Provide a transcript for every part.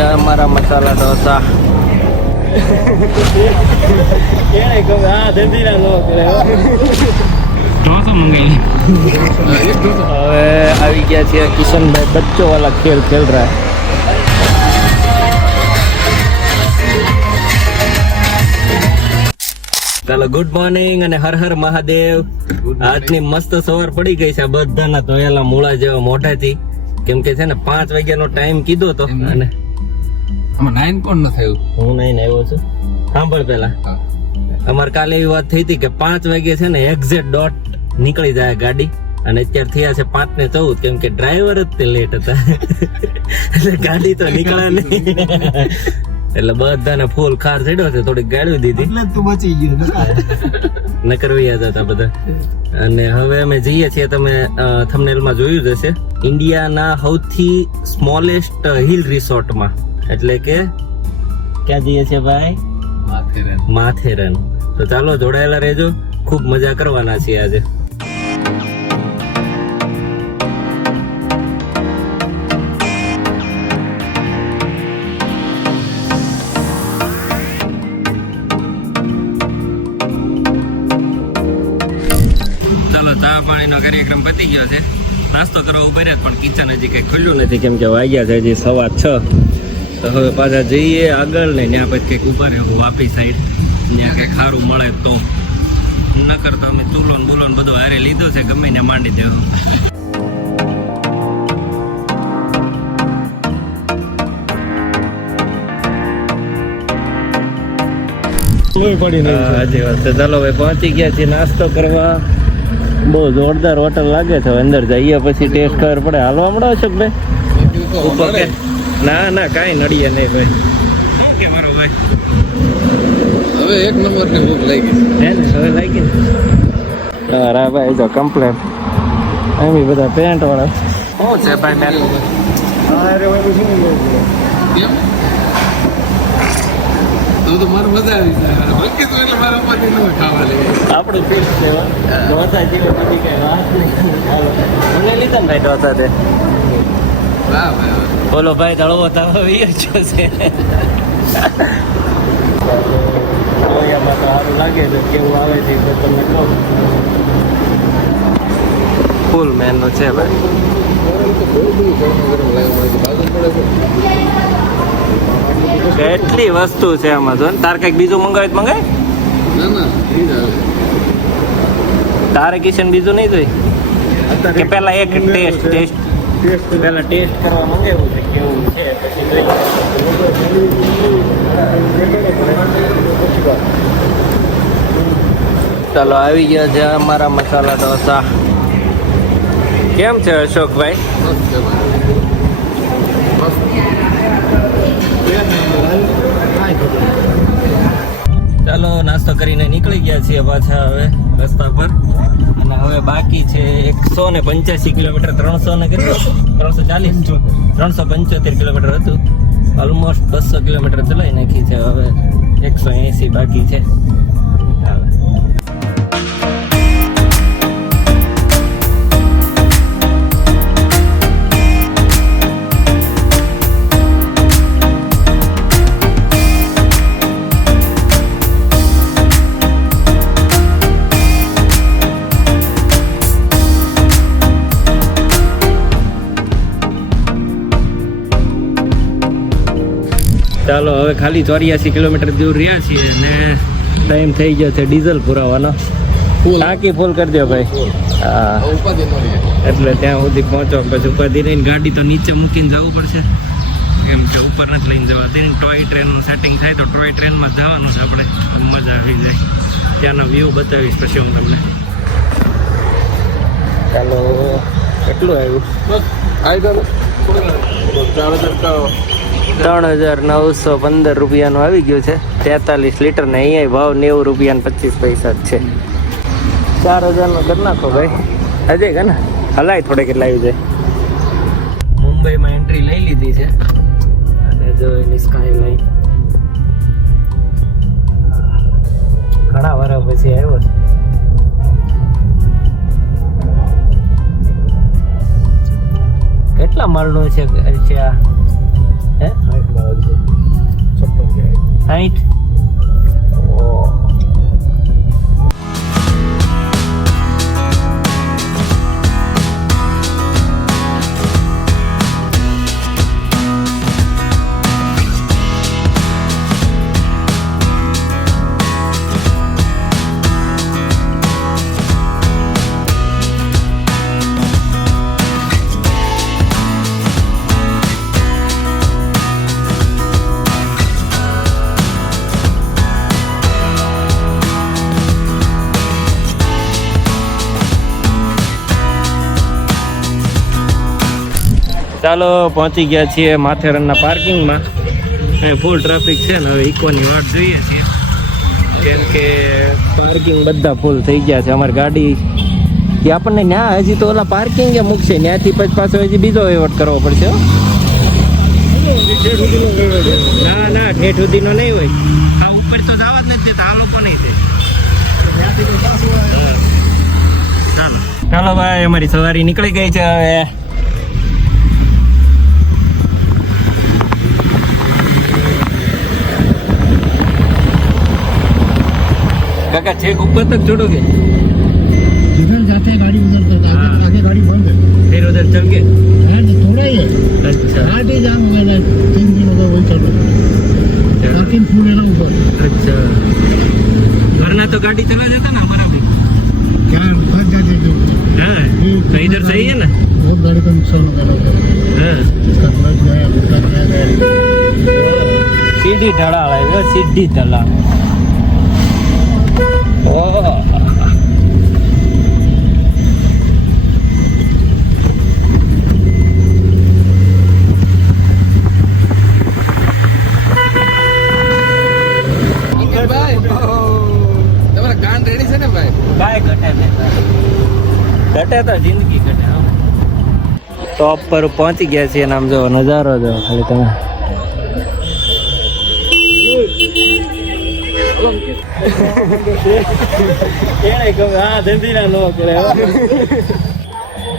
છે અમારા મસાલા ઢોસા. ઢોસો મંગાવી. હવે આવી ગયા છે કિશનભાઈ બચ્ચો વાલા ખેલ ખેલ રહા હૈ. ચાલો ગુડ મોર્નિંગ અને હર હર મહાદેવ. આજની મસ્ત સવાર પડી ગઈ છે બધાના ધોયેલા મૂળા જેવા મોઢાથી, કેમ કે છે ને 5 વાગ્યાનો ટાઈમ કીધો તો અને આમાં 9 કોણ ન થયું. હું નહીં આવ્યો છું. સાંભળ પેલા અમારે કાલે એવી વાત થઈ હતી કે 5 વાગે છે ને એક્ઝેક્ટ ડોટ નીકળી જાય ગાડી, અને અત્યારે થયા છે 5:14, કેમ કે ડ્રાઈવર જ તે લેટ હતા એટલે ગાડી તો નીકળે નહીં. એટલે બધાને ફૂલ ખાર ચડ્યો છે, થોડીક ગાડી દીધી એટલે તું બચી ગયો ન કરવી હતા બધા. અને હવે અમે જઈએ છીએ, તમે થંબનેલમાં જોયું જ હશે, ઇન્ડિયાના સૌથી સ્મોલેસ્ટ હિલ રિસોર્ટમાં, એટલે કે ક્યાં જઈએ છીએ ભાઈ? માથેરન. તો ચાલો જોડાયેલા રહેજો, ખૂબ મજા કરવાના છીએ આજે. ચાલો ચા પાણીનો કાર્યક્રમ પતી ગયો છે, નાસ્તો કરવા ઉભા રહ્યા પણ કિચન હજી કઈ ખુલ્યું નથી, કેમ કે વાગ્યા છે હજી 6:15. તો હવે પાછા જઈએ આગળ ને ત્યાં પછી કંઈક ઉભા રહ્યો વાપી સાઈડ, ત્યાં કંઈક સારું મળે તો. ન કરતા અમે ચૂલોન બુલોન બધું હારે લીધો છે, ગમે ને માંડી દેવો. હાજી વાત છે. ચાલો ભાઈ પહોંચી ગયા છીએ નાસ્તો કરવા. બહુ જોરદાર હોટલ લાગે છે, અંદર જઈએ પછી ટેસ્ટ ખબર પડે. હાલવા મળો અશોકભાઈ ઉપર કે? ના ના કાંઈ નડીએ નહીં ભાઈ. શું કે મારો ભાઈ? હવે એક નંબર ની ભૂખ લાગી હે ને? હવે લાગી ને? હા ભાઈ જો કમ્પ્લેટ એમ બધા પેન્ટ વાળા. શું છે ભાઈ મેન? કેમ તો મારું મજા આવી જાય. બાકી તો એટલે મારા ઉપર ન ખાવા લે. આપણું ફિક્સ છે ઢોસા જેવું બધી કઈ વાત નહીં. મને લીધા ને ભાઈ ઢોસા તે. વાહ ભાઈ બોલો ભાઈ દળવો તો વીર છો છે. એમાં તો સારું લાગે છે, કેવું આવે છે તો તમને કહું. ફૂલ મેનુ છે ભાઈ. કેટલી વસ્તુ છે આમાં તો. તારે કંઈક બીજું મંગાવી મંગાય? તારે કિશન બીજું નહીં જોઈ કે પેલા એક ટેસ્ટ પેલા ટેસ્ટ કરવા મંગાવ્યું છે કેવું છે, પછી ચાલો આવી ગયા છે અમારા મસાલા ઢોસા. કેમ છે અશોકભાઈ? ચાલો નાસ્તો કરીને નીકળી ગયા છીએ પાછા હવે રસ્તા પર, અને હવે બાકી છે 185 કિલોમીટર. 300 ને કેટલું? 340 375 કિલોમીટર હતું. ઓલમોસ્ટ 200 કિલોમીટર ચલાવી નાખી છે, હવે 180 બાકી છે. ચાલો હવે ખાલી 84 કિલોમીટર દૂર રહ્યા છીએ અને ટાઈમ થઈ ગયો છે ડીઝલ પુરાવાનો. ટાંકી ફૂલ કરી દો ભાઈ. હા એટલે ત્યાં સુધી પહોંચો, પછી ઉપાધિ રહીને ગાડી તો નીચે મૂકીને જવું પડશે, કેમ કે ઉપર નથી લઈને જવાતી. ટોય ટ્રેનનું સેટિંગ થાય તો ટોય ટ્રેનમાં જવાનું છે આપણે, મજા આવી જાય. ત્યાંનો વ્યૂ બતાવીશ પછી હું તમને. ચાલો કેટલું આવ્યું? 3,915 રૂપિયાનું આવી ગયું છે. 43 લીટર ને અહીંયા ભાવ 90 રૂપિયા 25 પૈસા જ છે. 4,000 કરી નાખો ભાઈ. હજે કે ને હલાય થોડે કેટલા આવી જાય. મુંબઈમાં એન્ટ્રી લઈ લીધી છે, અને જો એની સ્કાય લાઈન ઘણા વર્ષ પછી આવ્યો છે. કેટલા માળનું છે આ? હે ચાલો પહોંચી ગયા છીએ માથેરણના પાર્કિંગમાં. ફૂલ ટ્રાફિક છે ને હવે ઇકોની વાટ જોઈએ છીએ, કેમ કે પાર્કિંગ બધા ફૂલ થઈ ગયા છે. અમારી ગાડી કે આપણને ત્યાં હજી તો ઓલા પાર્કિંગ મૂકશે, ત્યાંથી પછી પાછો હજી બીજો વહીવટ કરવો પડશે. ના ના ઠેઠ સુધીનો નહીં હોય, આ ઉપર તો જવા જ નથી દેતા આ લોકો નહીં દે. ચાલો ચાલો ભાઈ, અમારી સવારી નીકળી ગઈ છે હવે. काका छेक ऊपर तक छोड़ोगे? जिधर जाते हैं गाड़ी उधर तक, आगे गाड़ी बंद है। फिर उधर चल के? है तो थोड़ा ही है। अच्छा। आगे जाम हुआ है, 3 दिन हो गए वही चल रहा है। पार्किंग फुल है ना ऊपर। अच्छा। वरना तो गाड़ी चला जाता ना हमारा भी। क्या फंस जाते हैं? हाँ, तो इधर सही है ना? बहुत गाड़ी का नुकसान हो गया। हाँ। इसका क्लच गया, दूसरा गया। सीधी ढलान है, सीधी ढलान। ओह। ઘટે તો જિંદગી ઘટે. ટોપ પર પહોંચી ગયા છીએ, નામ જો નજારો જો ખાલી તમે.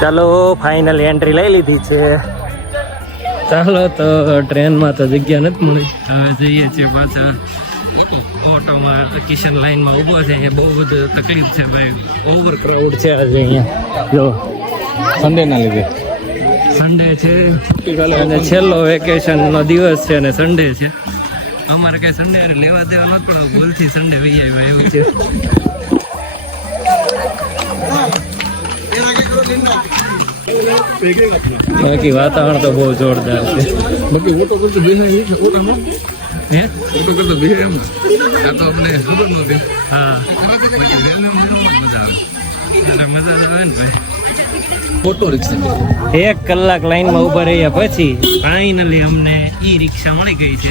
ચાલો ફાઇનલી એન્ટ્રી લઈ લીધી છે. ચાલો તો ટ્રેનમાં તો જગ્યા નથી મળી, હવે જઈએ છીએ પાછા ઓટોમાં. કિશન લાઈનમાં ઊભો છે, અહીંયા બહુ બધું તકલીફ છે ભાઈ, ઓવર ક્રાઉડ છે આજે અહીંયા. જો સન્ડેના લીધે સન્ડે છે અને છેલ્લો વેકેશનનો દિવસ છે અને સન્ડે છે. અમારે કઈ સન્ડે લેવા દેવા નથી પડે, ભૂલથી સન્ડે વી આવ્યા એવું છે. બાકી વાતાવરણ તો બહુ જોરદાર છે. બાકી ઓટો કરતો બેસાય છે ઓટામાં. હે ઓટો કરતો બેસે એમ આ તો અમને ખબર નહોતી. હા બાકી રેલવેમાં મજા આવે. એટલે મજા તો આવે ને ભાઈ. ઓટો રિક્ષા 1 કલાક લાઈનમાં ઉભા રહ્યા પછી ફાઇનલી અમને ઈ રિક્ષા મળી ગઈ છે.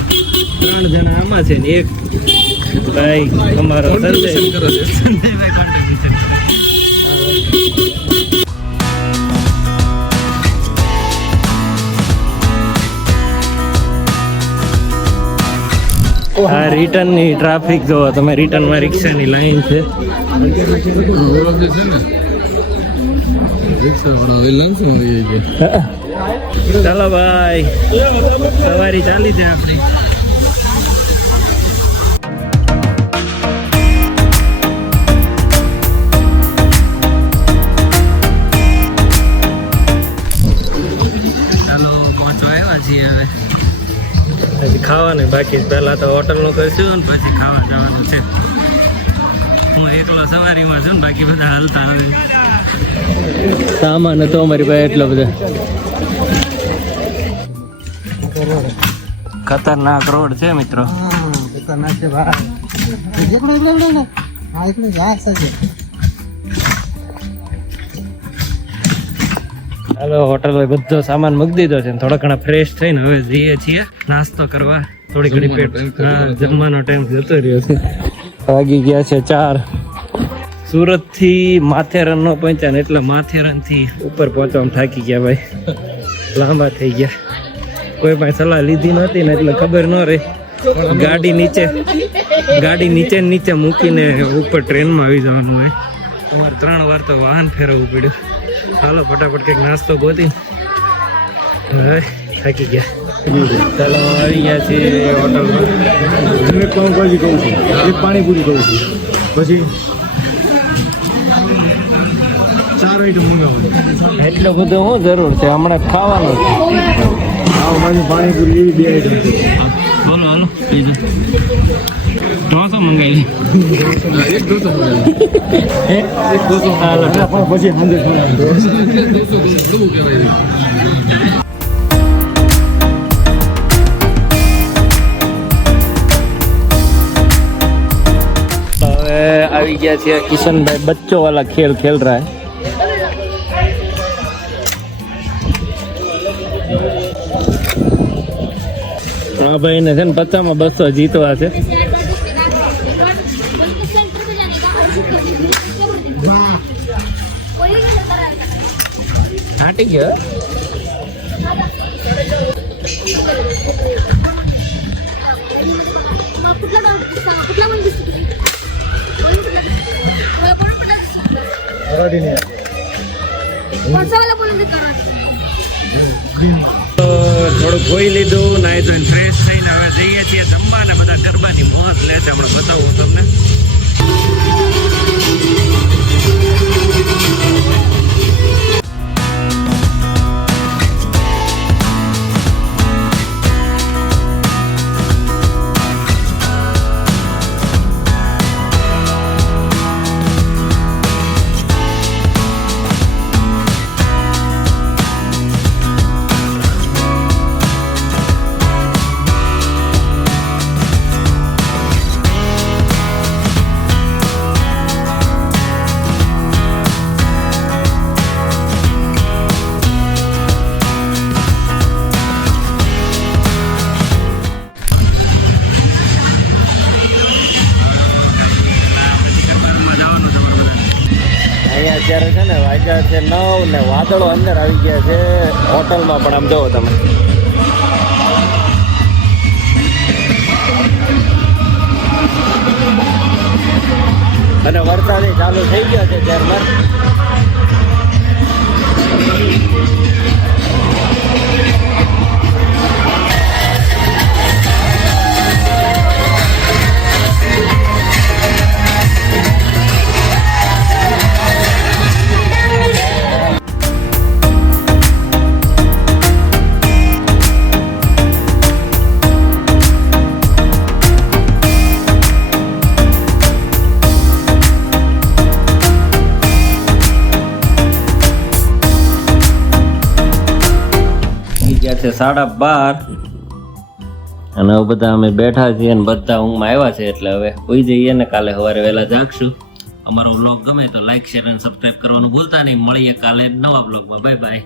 3 જણા આમાં છે ને એક ભાઈ અમારો સંજયભાઈ કોન્ટ્રીબ્યુશન કરે. આ રિટર્નની ટ્રાફિક જોવો તમે, રિટર્નમાં રિક્ષાની લાઈન છે. ઓળખ છે ને રિક્ષા વાળા વેલન છે ચાલો ભાઈ, સવારી ચાલી છે આપણી. ચાલો પહોંચવા આવ્યા છીએ હવે. હજી ખાવાનું બાકી, પહેલા તો હોટલનું કરશું ને પછી ખાવા જવાનું છે. હું એકલો સવારીમાં છું ને બાકી બધા હાલતા આવે. સામાન હતો અમારી પાસે એટલો બધો. ખતરનાક રોડ છે મિત્રો. ખતરનાક છે ભાઈ. હાલો હોટલ બધો સામાન મૂકી દીધો છે, થોડા ઘણા ફ્રેશ થઈને હવે જઈએ છીએ નાસ્તો કરવા. થોડી ઘણી પેટ જમવાનો ટાઈમ જતો રહ્યો છે. વાગી ગયા છે 4. સુરત થી માથેરન નો પહોંચ્યા ને એટલે માથેરન થી ઉપર પહોંચવામાં થાકી ગયા ભાઈ, લાંબા થઈ ગયા. કોઈ પાસે સલાહ લીધી નહોતી ને એટલે ખબર ન રહી. ગાડી નીચે મૂકીને ઉપર ટ્રેનમાં આવી જવાનું હોય. તમારે 3 વાર તો વાહન ફેરવવું પડ્યું. ચાલો ફટાફટ કંઈક નાસ્તો ગોતી, હવે થાકી ગયા. ચાલો આવી ગયા છીએ હોટલમાં. એક પાણીપુરી કહું છું, પછી 4 આઈટમ મંગાવવાની. એટલો બધો શું જરૂર છે, હમણાં ખાવાનું છે. પાણીપુરી એવી 2 આઈટમ છે. બોલો હાલો બીજું ઢોસો મંગાવી એક ઢોસો હાલો પછી સાંજે ઢોસો કહેવાય. આવી ગયા છે કિશનભાઈ, બચ્ચો વાला खेल खेल रहा है. આ ભાઈને છે ને 50 માં 200 જીતવા છે. વાહ હાટી ગયો. કરાડી ને તો થોડુંક ખોઈ લીધું, નાઈ ધોઈને ફ્રેશ થઈને હવે જઈએ છીએ જમવા ને બધા ગરબાની મોજ લે છે. હમણાં બતાવું તમને. અહીંયા અત્યારે છે ને વાગ્યા છે 9 ને વાદળો અંદર આવી ગયા છે હોટલમાં પણ. આમ જોવો તમે. અને વરસાદ ચાલુ થઈ ગયો છે ત્યારમાં. છે 12:30 અને હવે બધા અમે બેઠા છીએ અને બધા ઊંઘમાં આવ્યા છે. એટલે હવે હોઈ જઈએ ને કાલે સવારે વહેલા જાગશું. અમારો વ્લોગ ગમે તો લાઈક, શેર અને સબસ્ક્રાઇબ કરવાનું ભૂલતા નહીં. મળીએ કાલે નવા વ્લોગમાં. Bye bye.